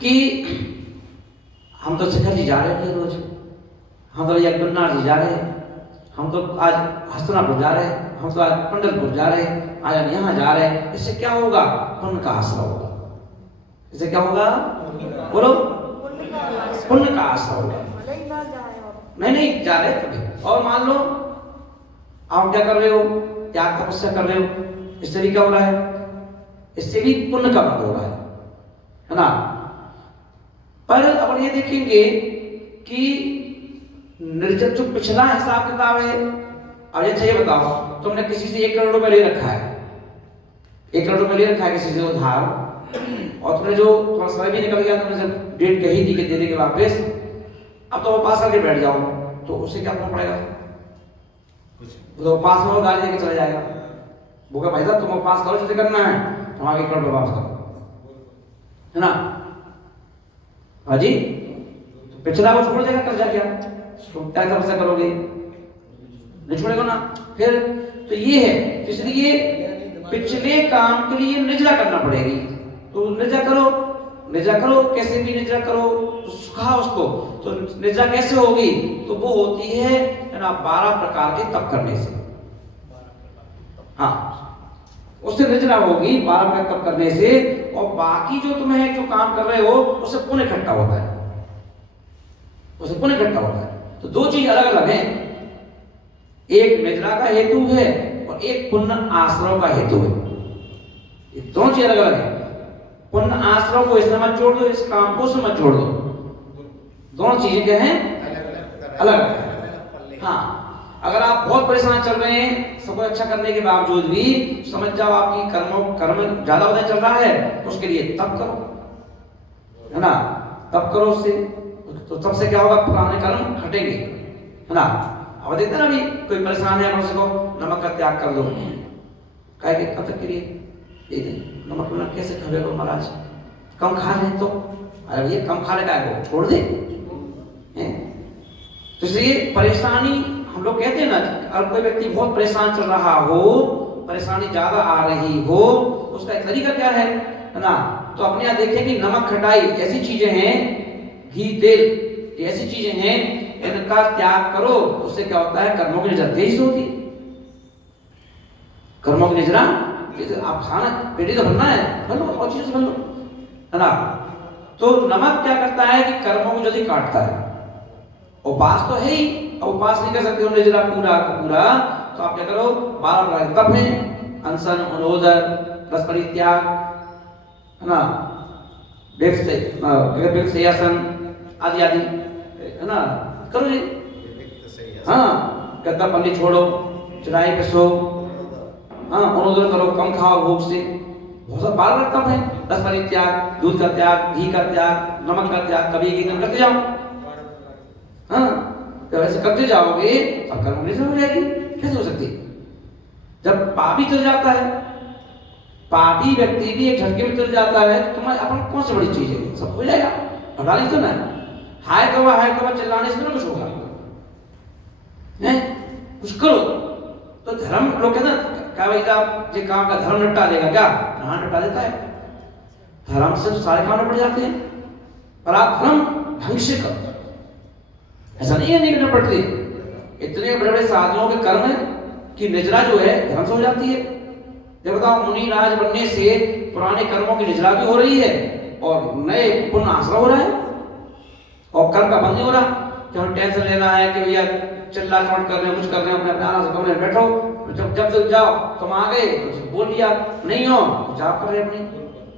कि हम तो शिखर जी जा रहे हैं रोज, हम तो यज्ञनाथ जी जा रहे हैं, हम तो आज हस्तनापुर जा रहे हैं, हम तो आज पंढरपुर जा रहे हैं, आज हम यहाँ जा रहे हैं। इससे क्या होगा? पुण्य का आश्रय होगा। इससे क्या होगा? बोलो, पुण्य का आश्रय होगा। नहीं जा रहे कभी। और मान लो आप क्या कर रहे हो, त्याग तपस्या कर रहे हो, इससे भी क्या हो रहा है? इससे भी पुण्य का बात हो रहा है ना। पर अपन ये देखेंगे कि निर्जन जो पिछला हिसाब किताब है, अब ये बताओ, तुमने किसी से 1 करोड़ रुपए ले रखा है, 1 करोड़ रुपए ले रखा है किसी से उधार, और तुमने जो तुम्हारा समय भी निकल गया, तुमने जब डेट कही थी कि देने के वापस, अब तो वो पास करके बैठ जाओ, तो उससे क्या करना पड़ेगा? तो पास में गाड़ी लेके चला जाएगा, वो क्या भाई साहब तुम पास करो, जैसे करना है तुम आगे 1 करोड़ वापस करो, है ना। हाँ जी, तो पिछला वो छोड़ देगा, कर्जा क्या क्या तपस्या करोगे? नहीं छोड़ेगा ना। फिर तो ये है, इसलिए पिछले काम के लिए निजरा करना पड़ेगी। तो निजरा करो, कैसे भी निजरा करो, तो सुखा उसको। तो निजरा कैसे होगी? तो वो होती है ना 12 प्रकार के तप करने से। हाँ, उससे निजरा होगी 12 प्रकार तप करने से। और बाकी जो तुम्हें जो काम कर रहे हो उससे पुण्य इकट्ठा होता है, उससे पुण्य इकट्ठा होता है। तो 2 चीज अलग अलग हैं, एक निजरा का हेतु है और एक पुण्य आश्रय का हेतु है। ये 2 चीज अलग अलग है। पुण्य आश्रय को इसमें मत जोड़ दो, इस काम को मत जोड़ दो। दोनों चीजें क्या हैं? अलग। हाँ, अगर आप बहुत परेशान चल रहे हैं सब अच्छा करने के बावजूद भी, समझ जाओ आपकी कर्म ज्यादा होता चल रहा है, उसके लिए तप करो, है ना। तप करो उससे, तो तब से क्या होगा? पुराने कर्म हटेंगे, है ना। अब देखते ना, अभी कोई परेशान है, उसको नमक का त्याग कर दो, कहे के कब तक के लिए नमक नमक कैसे खाएगा महाराज, कम खा लें तो, अरे ये कम खा लेगा वो छोड़ दे। तो इसलिए परेशानी, हम लोग कहते हैं ना, अगर कोई व्यक्ति बहुत परेशान चल रहा हो, परेशानी ज्यादा आ रही हो, उसका एक तरीका क्या है ना। तो अपने यहाँ देखें कि नमक, खटाई ऐसी चीजें हैं, घी, तेल ऐसी चीजें हैं, इनका त्याग करो। उससे क्या होता है? कर्मों की निजरा तेज होती है। कर्मों की निजरा, आप खाना पेटी तो भरना है, भर लो, और चीजों से भर लो, है ना। तो नमक क्या करता है कि कर्मों को जल्दी काटता है। उपास तो है ही, अब उपास नहीं कर सकते हो निजरा पूरा का पूरा, तो आप क्या करो? 12 प्रकार तप है, अनशन, अनोदर, रस परित्याग, है ना, विक्ष से आसन आदि आदि, है ना, करो जी। हाँ, गद्दा पल्ली छोड़ो, चटाई पे सो, हाँ, अनोदर करो, कम खाओ भूख से, बहुत सारा 12 तप है। रस परित्याग, दूध का त्याग, घी का त्याग, नमक का त्याग, कभी एक दिन करते जाओ। हाँ, तो ऐसे करते जाओगे अब कर्म निजरा हो जाएगी। कैसे हो सकती? जब पापी चल जाता है, पापी व्यक्ति भी एक झटके में चल जाता है, तो तुम्हारे अपन कौन सी बड़ी चीज है, सब हो जाएगा। हटा नहीं तो ना हाय कवा चिल्लाने से ना कुछ होगा, हैं कुछ करो। तो धर्म लोग कहते हैं क्या भाई साहब ये काम का धर्म निपटा देगा क्या? हाँ निपटा देता है, धर्म से तो सारे काम निपट जाते हैं, पर आप धर्म ढंग से करो। ऐसा नहीं है नहीं निपटते, इतने बड़े बड़े साधुओं के कर्म की निजरा जो है धर्म से हो जाती है। जब बताओ मुनि राज बनने से पुराने कर्मों की निजरा भी हो रही है और नए पुण्य आश्रय हो रहा है, और कर्म का बंद नहीं हो रहा कि हम टेंशन लेना है कि भैया चिल्ला चौट कर रहे हैं, कुछ कर रहे हैं, अपने अपने आराम से कमरे में बैठो, जब जाओ तुम आ गए तो बोल दिया, नहीं हो जाप कर रहे अपनी,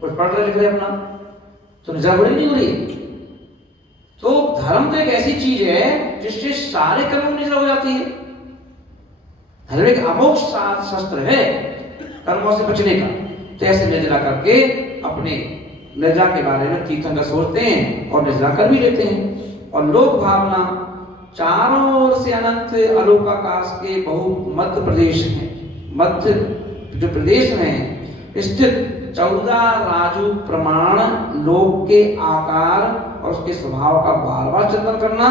कुछ पढ़ रहे लिख रहे अपना, तो निजरा बुरी नहीं हो रही। तो धर्म तो एक ऐसी चीज है जिससे सारे कर्मों की निजरा हो जाती है। धर्म एक अमोघ शस्त्र है कर्मों से बचने का। तो ऐसे निजरा करके अपने निजरा के बारे में तीर्थंकर सोचते हैं और निजरा कर भी लेते हैं। और लोक भावना चारों ओर से अनंत अलोकाकाश के बहु मध्य प्रदेश है, मध्य जो प्रदेश में स्थित 14 राजू प्रमाण लोक के आकार और उसके स्वभाव का बार बार चिंतन करना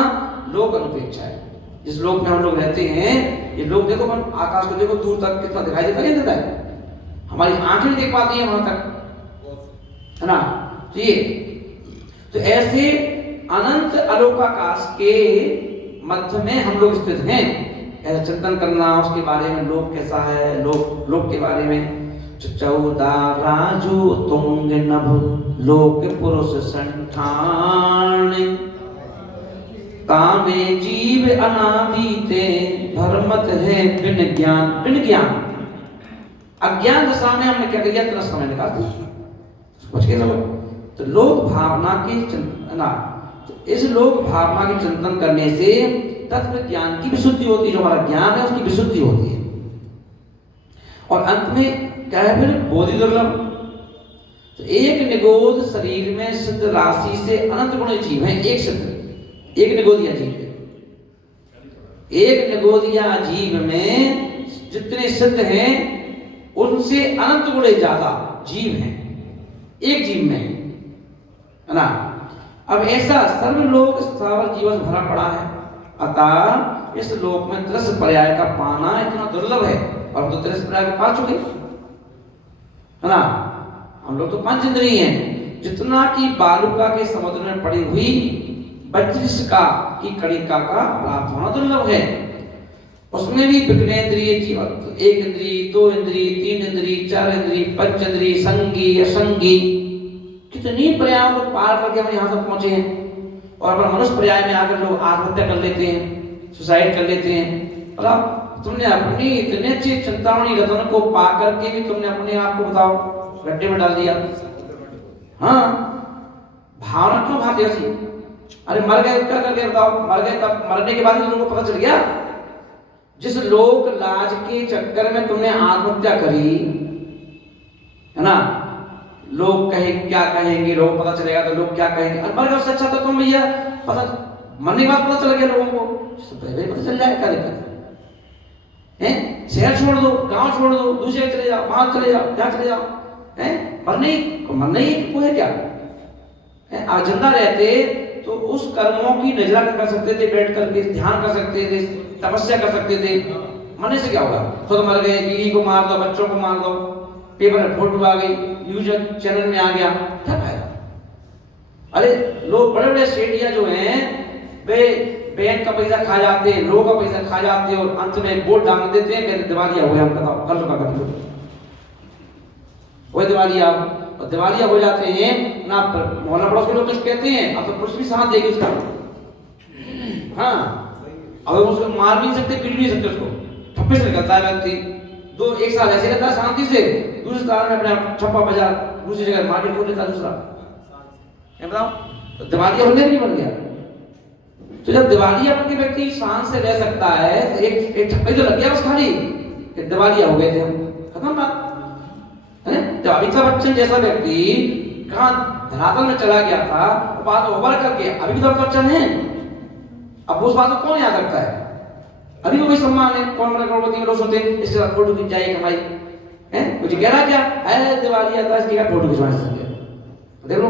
लोक अनुपेक्षा है। जिस लोक में हम लोग रहते हैं, ये लोग देखो हम आकाश को देखो दूर तक कितना दिखाई देता है, देता है, हमारी आंखें नहीं देख पाती है वहां तक, है ना। तो ये तो ऐसे अनंत अलोकाकाश के मध्य में हम लोग स्थित हैं। ऐसा चिंतन करना उसके बारे में, लोक कैसा है, लोक के बारे में। 14 राजू तुंग नभ लोक पुरुष संठान, कामे जीव अनादीते भरमत है बिन ज्ञान। बिन ज्ञान अज्ञान दशा में हमने क्या किया, इतना समय निकाल दिया। तो लोक भावना की चिंतना, तो इस लोक भावना की चिंतन करने से तत्व ज्ञान की विशुद्धि होती है, जो हमारा ज्ञान है उसकी विशुद्धि होती है। और अंत में क्या है फिर, बोधि दुर्लभ। तो एक निगोद शरीर में सिद्ध राशि से अनंत गुण जीव है, एक सिद्ध, एक निगोदिया जीव है। एक निगोदिया जीव में जितने सिद्ध हैं उनसे अनंत गुणे ज्यादा जीव हैं एक जीव में, है ना। अब ऐसा सर्वलोक स्थावर जीवन भरा पड़ा है, अतः इस लोक में त्रिस पर्याय का पाना इतना दुर्लभ है। और हम तो त्रिस पर्याय को पा चुके, है ना। हम लोग तो 5 इंद्रिय हैं, जितना कि बालुका के समुद्र में पड़ी हुई वज्रिका की कणिका का प्राप्त होना दुर्लभ है। उसमें भी विज्ञानेंद्रिय जीव, 1 इंद्रिय, 2 इंद्रिय, 3 इंद्रिय, 4 इंद्रिय, 5 इंद्रिय, संगी असंगी, कितनी पर्यायों को पार करके हम यहाँ तक पहुंचे हैं। और अपना मनुष्य पर्याय में आकर लोग आत्महत्या कर लेते हैं, सुसाइड कर लेते हैं। मतलब तुमने अपनी इतने अच्छी चिंतामणि रतन को पा करके भी तुमने अपने आप को बताओ गड्ढे में डाल दिया। हाँ, भावना क्यों भाती ऐसी? अरे मर गए क्या कर गए बताओ, मर गए तब मरने के बाद लोगों को पता चल गया। जिस लोक लाज के चक्कर में तुमने आत्महत्या करी, है ना, लोग कहे क्या कहेंगे, लोग पता चलेगा तो लोग क्या कहेंगे। मर गए उससे अच्छा तो तुम भैया पता मरने के बाद पता चल गया लोगों को, पहले पता चल जाए, क्या दिक्कत है? शहर छोड़ दो, गांव छोड़ दो, दूसरे चले जाओ, वहां चले जाओ, यहाँ चले जाओ, हैं मरने ही को है क्या है? आप जिंदा रहते तो उस कर्मों की नजरा कर सकते थे, बैठ करके ध्यान कर सकते थे, तपस्या कर सकते थे। मरने से क्या होगा? खुद मर गए, बीवी को मार दो, बच्चों को मार दो, पेपर में फोटो आ गई, न्यूज चैनल में आ गया, क्या फायदा? अरे लोग बड़े बड़े सेठिया जो हैं वे बैंक का पैसा खा जाते हैं, लोगों का पैसा खा जाते हैं, और अंत में वोट डाल देते हैं, कहते दिवालिया हो गया, हम बताओ कल का कर लो, वो दिवालिया। और दिवालिया हो जाते हैं ना, मोहल्ला पड़ोस के लोग कुछ कहते हैं, अब तो पुलिस भी साथ देगी उसका। हाँ, अगर उसको मार भी नहीं सकते, पीट भी नहीं सकते, उसको ठप्पे से निकलता है व्यक्ति। 1 साल ऐसे रहता है शांति से, दूसरे साल में अपने ठप्पा बजा दूसरी जगह मार्केट खोल लेता दूसरा, बताओ तो दिवालिया होने नहीं बन गया। तो जब दिवालिया बन के व्यक्ति शांत से रह सकता है, तो एक ठप्पे तो लग गया बस खाली, दिवालिया हो गए थे हम, खत्म बात है। जब अमिताभ बच्चन जैसा व्यक्ति कहाँ धरातल में चला गया था, वो बात उभर करके अभी भी तो बच्चन है, अब उस बात को कौन याद रखता है? अभी भी वही सम्मान है, कौन बड़ा करोड़पति में लोग सोते हैं इसके साथ फोटो खिंच जाए कमाई है, मुझे कह रहा क्या है दिवाली आता है इसके क्या फोटो खिंचवाने से देख लो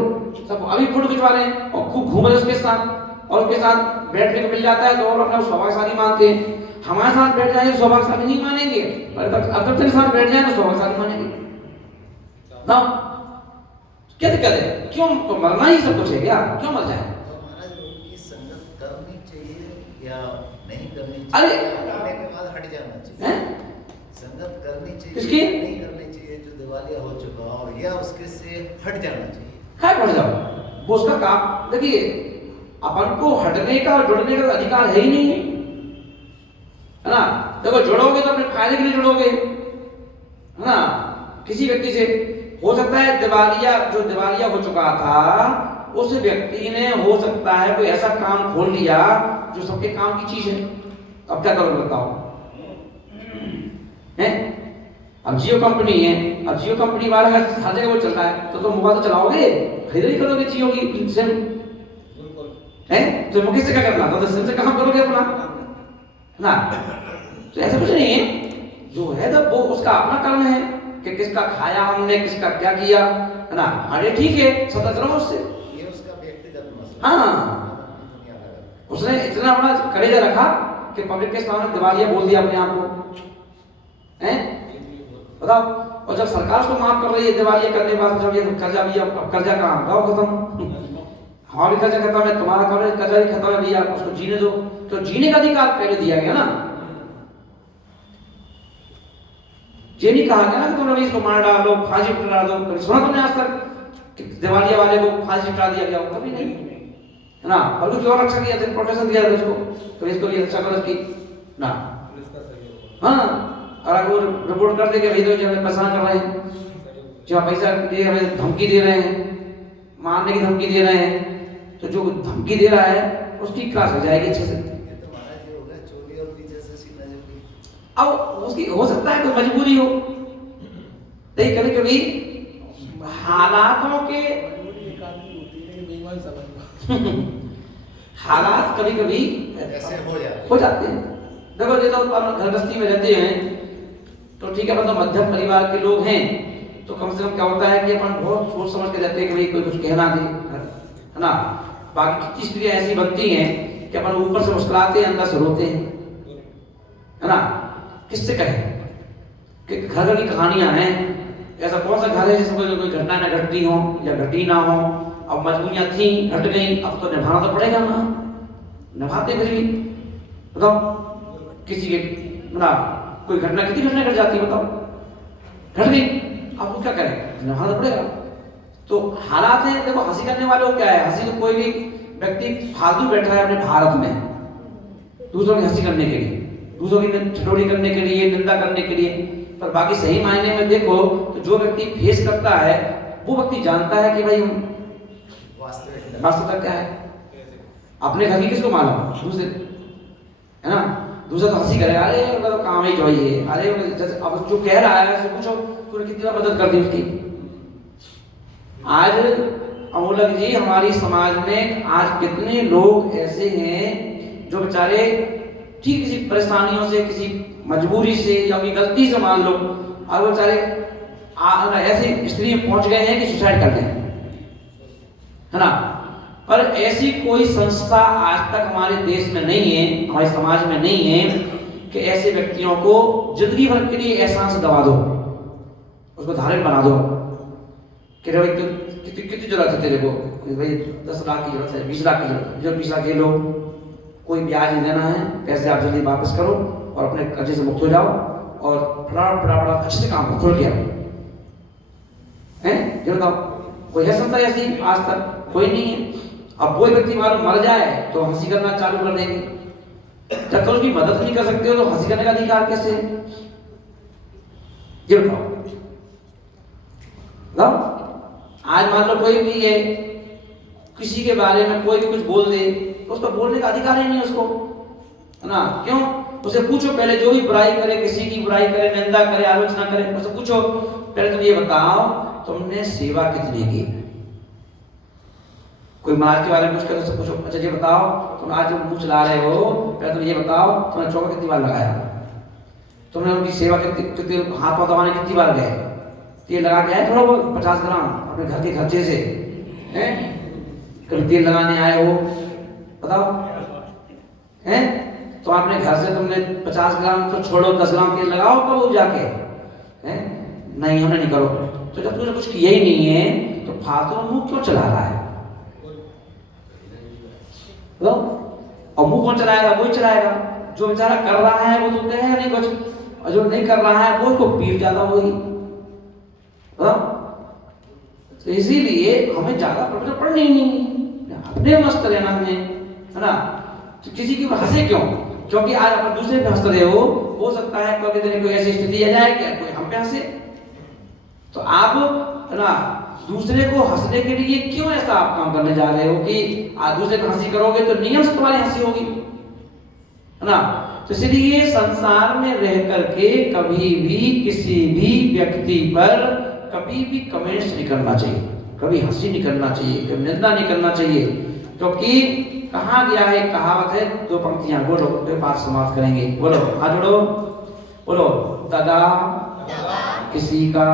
सब अभी फोटो खिंचवा रहे हैं और खूब घूम रहे उसके साथ और उसके साथ बैठने को मिल जाता है तो और अपना सौभाग्यशाली मानते हैं। हमारे साथ बैठ जाए तो सौभाग्यशाली नहीं मानेंगे, अब तक साथ बैठ जाए तो सौभाग्यशाली मानेंगे ना। क्या दिक्कत है, क्यों मरना ही सब कुछ है क्या, क्यों मर जाए? तो महाराज उनकी संगत करनी चाहिए या नहीं करनी अरे! चाहिए, करने के बाद हट जाना चाहिए? संगत करनी चाहिए किसकी? नहीं करनी चाहिए जो दिवालिया हो चुका और या उसके से हट जाना चाहिए? क्या पड़ जाओ वो उसका काम। देखिए अपन को हटने का और जुड़ने का अधिकार है ही नहीं है ना। देखो जुड़ोगे तो अपने फायदे के लिए जुड़ोगे है ना किसी व्यक्ति से। हो सकता है जो दिवालिया हो चुका था उस व्यक्ति ने हो सकता है कोई ऐसा काम खोल लिया जो सबके काम की चीज है। अब क्या करोगे बताओ हैं? अब जियो कंपनी है, अब जियो कंपनी वाला हर जगह वो चल रहा है तो तुम मोबाइल तो चलाओगे, खरीदारी करोगे जियो की सिम है तो मुकेश से क्या करना तो सिम से काम करोगे अपना ना। तो ऐसा कुछ नहीं है, जो है तो वो उसका अपना कर्म है कि किसका खाया हमने किसका क्या किया है ना। अरे ठीक है सतर्क रहो उससे, ये उसका व्यक्तिगत मसला। हाँ उसने इतना बड़ा कलेजा रखा कि पब्लिक के सामने दिवालिया बोल दिया अपने आप को हैं बताओ। और जब सरकार उसको माफ कर रही है दिवालिया करने के बाद, जब ये कर्जा भी अब कर्जा कहाँ गाँव खत्म, हमारा भी कर्जा खत्म है तुम्हारा कर्जा भी खत्म है भैया उसको जीने दो। तो जीने का अधिकार पहले दिया गया ना, ये नहीं कहा गया ना कि तुम रमेश को मार डालो फांसी चढ़ा दो। कभी सुना तुमने आज तक कि दिवालिया वाले को फांसी चढ़ा दिया गया? कभी नहीं है ना। बल्कि क्यों रक्षा किया था, प्रोटेक्शन दिया था उसको तो इसको भी रक्षा करो इसकी ना। हाँ और अगर वो रिपोर्ट कर दे कि भाई तो जो हमें परेशान कर रहे हैं, जो पैसा दे हमें धमकी दे रहे हैं, मारने की धमकी दे रहे हैं, तो जो धमकी दे रहा है उसकी क्लास हो जाएगी अच्छे से। ये तो महाराज ये हो गया चोरी और पीछे से सीना जोगी। अब उसकी हो सकता है कोई मजबूरी हो, नहीं कभी कभी हालातों के हालात कभी कभी ऐसे हो जाते हैं। देखो ये तो घर गृहस्थी में रहते हैं तो ठीक है, मतलब मध्यम परिवार के लोग हैं तो कम से कम क्या होता है कि अपन बहुत सोच समझ के रहते हैं कि भाई कोई कुछ कहना दे है ना। बाकी कितनी स्त्रियां ऐसी बनती हैं कि अपन ऊपर से मुस्कुराते हैं अंदर से रोते हैं है ना। किससे कहें कि घर घर की कहानियां हैं, ऐसा कौन सा घर है जिसमें कोई घटना न घटती हो या घटी ना हो। अब मजबूरियां थी घट गई, अब तो निभाना तो पड़ेगा ना, निभाते फिर भी बताओ किसी के ना कोई घटना कितनी घटना घट जाती है बताओ, घट गई अब वो क्या करें, निभाना तो पड़ेगा। तो हालात है। देखो हंसी करने वाले को क्या है, हंसी तो कोई भी व्यक्ति फालतू बैठा है अपने भारत में दूसरों की हंसी करने के लिए, दूसरों की ठिठोली करने के लिए, निंदा करने के लिए। पर बाकी सही मायने में देखो तो जो व्यक्ति फेस करता है वो व्यक्ति जानता है कि भाई वास्तविकता क्या है। अपने घर की किसको मालूम, दूसरे है ना। दूसरा तो हंसी करे, अरे उनका तो काम ही जो ही है, अरे अब जो कह रहा है उससे पूछो तूने कितनी बार मदद कर दी उसकी। आज अमोलक जी हमारी समाज में आज कितने लोग ऐसे हैं जो बेचारे ठीक किसी परेशानियों से, किसी मजबूरी से या उनकी गलती से मान लो और वो बेचारे ऐसी स्थिति में पहुंच गए हैं कि सुसाइड कर लें है ना। पर ऐसी कोई संस्था आज तक हमारे देश में नहीं है, हमारे समाज में नहीं है कि ऐसे व्यक्तियों को जिंदगी भर के लिए एहसान से दबा दो, उसको धार्मिक बना दो कि भाई कितनी जरूरत है तेरे को, भाई 10 लाख की जरूरत है, 20 लाख की जरूरत है, जो 20 लाख ले लो, कोई ब्याज नहीं देना है, पैसे आप जल्दी वापस करो और अपने कर्जे से मुक्त हो जाओ और फटाफट अच्छे से काम खुल गया है। ये बताओ कोई है संस्था ऐसी? आज तक कोई नहीं है। अब कोई व्यक्ति मालूम मर जाए तो हंसी करना चालू कर देंगे, जब तक उसकी मदद नहीं कर सकते हो तो हंसी करने का अधिकार कैसे? ये बताओ। आज मान लो कोई भी है किसी के बारे में कोई भी कुछ बोल दे तो उसका बोलने का अधिकार ही नहीं उसको है ना। क्यों? उसे पूछो पहले, जो भी बुराई करे, किसी की बुराई करे, निंदा करे, आलोचना करे, उसे पूछो पहले तुम ये बताओ तुमने सेवा कितनी की कोई महाराज के बारे में कुछ करे तो पूछो, अच्छा जी बताओ तुम आज जो मुंह चला रहे हो, पहले तुम ये बताओ तुमने चौका कितनी बार लगाया, तुमने उनकी सेवा कितनी हाथ पाँव दबाने कितनी बार गए, तेल लगा के आए थोड़ा बहुत 50 ग्राम अपने घर के खर्चे से, हैं कभी तेल लगाने आए हो बताओ, हैं तो आपने घर से तुमने 50 ग्राम तो छोड़ो 10 ग्राम तेल लगाओ कब जाके, हैं नहीं हमने नहीं करो। तो जब तुमने कुछ किया ही नहीं है तो फालतू में मुंह क्यों चला रहा है, तो और मुंह कौन चलाएगा, वही चलाएगा जो बेचारा कर रहा है वो तो कहेगा नहीं कुछ, और जो नहीं कर रहा है वो उसको पीट जाता वही। तो इसीलिए हमें ज्यादा प्रवचन पढ़नी ही नहीं, अपने मस्त रहना हमें, है ना। तो किसी की हंसे क्यों, क्योंकि आज आप दूसरे पे हंस रहे हो सकता है कभी दिन कोई ऐसी स्थिति आ जाए कि कोई हम पे हंसे, तो आप है ना दूसरे को हंसने के लिए क्यों ऐसा आप काम करने जा रहे हो कि आप दूसरे को हंसी करोगे तो नियम से तुम्हारी हंसी होगी, है ना। तो इसलिए संसार में रह करके कभी भी किसी भी व्यक्ति पर कभी भी कमेंट्स नहीं करना चाहिए, कभी हंसी नहीं करना चाहिए, कभी निंदा नहीं करना चाहिए, क्योंकि कहा गया है, कहावत है, 2 पंक्तियां बोलो फिर बात समाप्त करेंगे, बोलो हाथ जोड़ो, बोलो दगा किसी का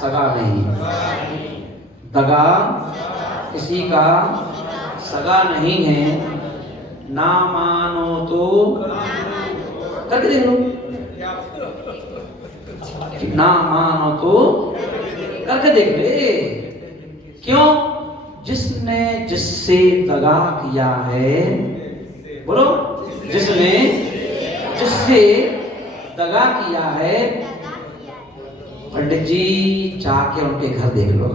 सगा नहीं, दगा किसी का सगा नहीं है, ना मानो तो करके देख लो, ना मानो तो करके देख ले, क्यों, जिसने जिससे दगा किया है, बोलो जिसने जिससे दगा किया है, पंडित जी जाके उनके घर देख लो,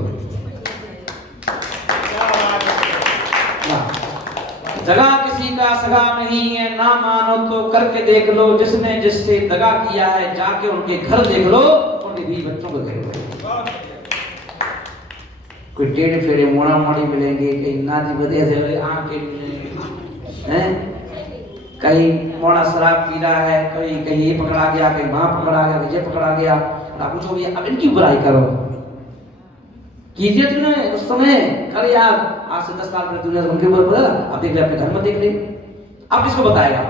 दगा किसी का सगा नहीं है, ना मानो तो करके देख लो, जिसने जिससे दगा किया है जाके उनके घर देख लो, उनके बीवी बच्चों को देख लो। कोई टेढ़े फेढ़े मोड़ा मोड़ी मिलेंगे, कहीं नाची बदिया से आंखें मिलेंगे, हैं कहीं मोड़ा शराब पी रहा है, कहीं ये पकड़ा गया, कहीं वहां पकड़ा गया, कहीं ये पकड़ा गया, आप पूछो भैया अब इनकी बुराई करो, कीजिए तुमने उस समय कर यार, आज से 10 साल पहले तुमने उनके ऊपर बोला, अब देख ले अपने घर में देख ले, अब किसको बताएगा,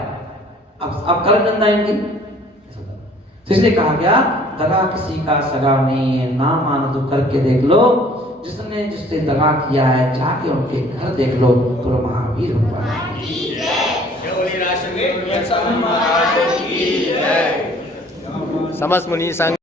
अब कर निंदा इनकी। तो इसलिए कहा गया दगा किसी का सगा नहीं है, ना मानो तो करके देख लो, जिसने जिससे दगा किया है जाके उनके घर देख लो, तो महावीर समस्त मुनि संग